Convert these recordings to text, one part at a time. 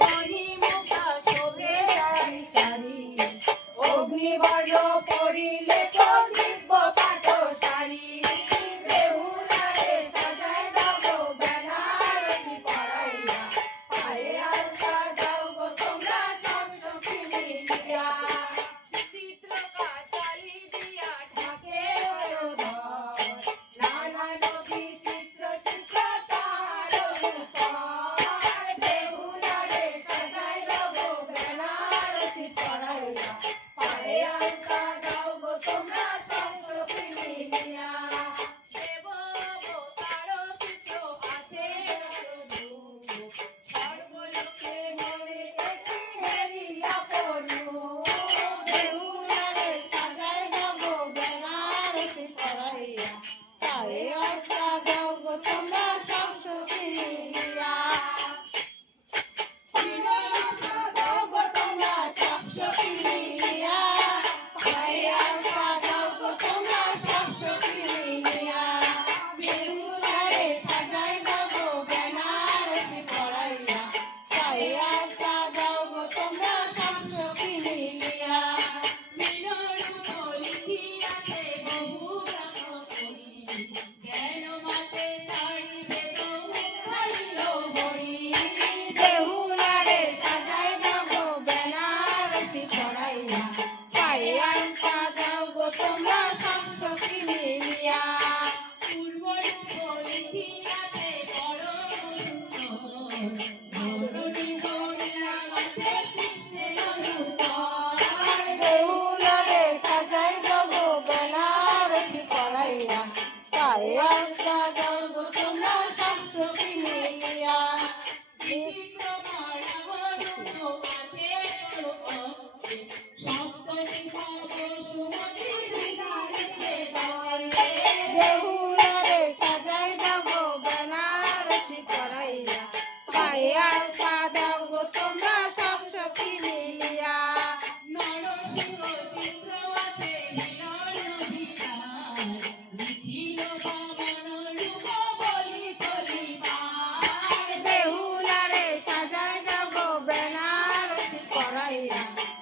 মণিমুক্তা শোভে সারি সারি অগ্নিবর্ণ পরিলে তো দিব্য পাঠ সারি বেহুলারে সাজায় দাও বেনারসি পরাইয়া পায়ে আলতা দাও গো তোমরা সন্তোষী মিলিয়া চিত্র কাচারি দিয়া ঢাকে নানা নবী চিত্র চিত্র তার বেহুলারে সাজায় দাও বেনারসি পরাইয়া পায়ে আলতা দাও গো তোমরা সন্তোষী মিলিয়া দেব অবতার চিত্র আছে সর্বলোকে মনে এসে হেরিয়া পড়ু বেহুলারে সাজায় দাও বেনারসি পরাইয়া পায়ে আলতা দাও গো তোমরা সন্তোষী মিলিয়া দাও গো তোমরা সন্তোষী মিলিয়া পায়ে আলতা দাও গো তোমরা সন্তোষী মিলিয়া বেহুলারে সাজায় দাও বেনারসি পরাইয়া পায়ে আলতা দাও গো তোমরা সন্তোষী মিলিয়া লিখিয়াছে বহু জ্ঞান মাতে ছাড়িবে বেহুলারে সাজায় দাও বেনারসি পরাইয়া পায়ে আলতা দাও গো তোমরা সন্তোষী মিলিয়া পূর্ব লিখিয়াছে বড় বেহুলারে সাজায় দাও বেনারসি পরাইয়া পায়ে আলতা দাও গো তোমরা সন্তোষী মিলিয়া বেহুলারে সাজায় দাও বেনারসি পরাইয়া পায়ে আলতা দাও গো তোমরা সন্তোষী মিলিয়া নরসিংহ চিত্র আছে মিলন বিধান লিখিল বামন রূপ বলি করিবার বেহুলারে সাজায় দাও বেনারসি পরাইয়া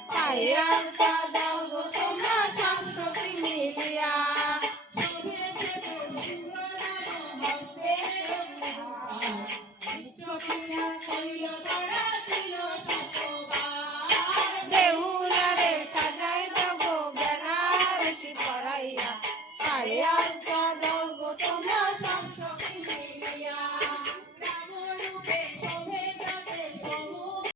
পায়ে আলতা দাও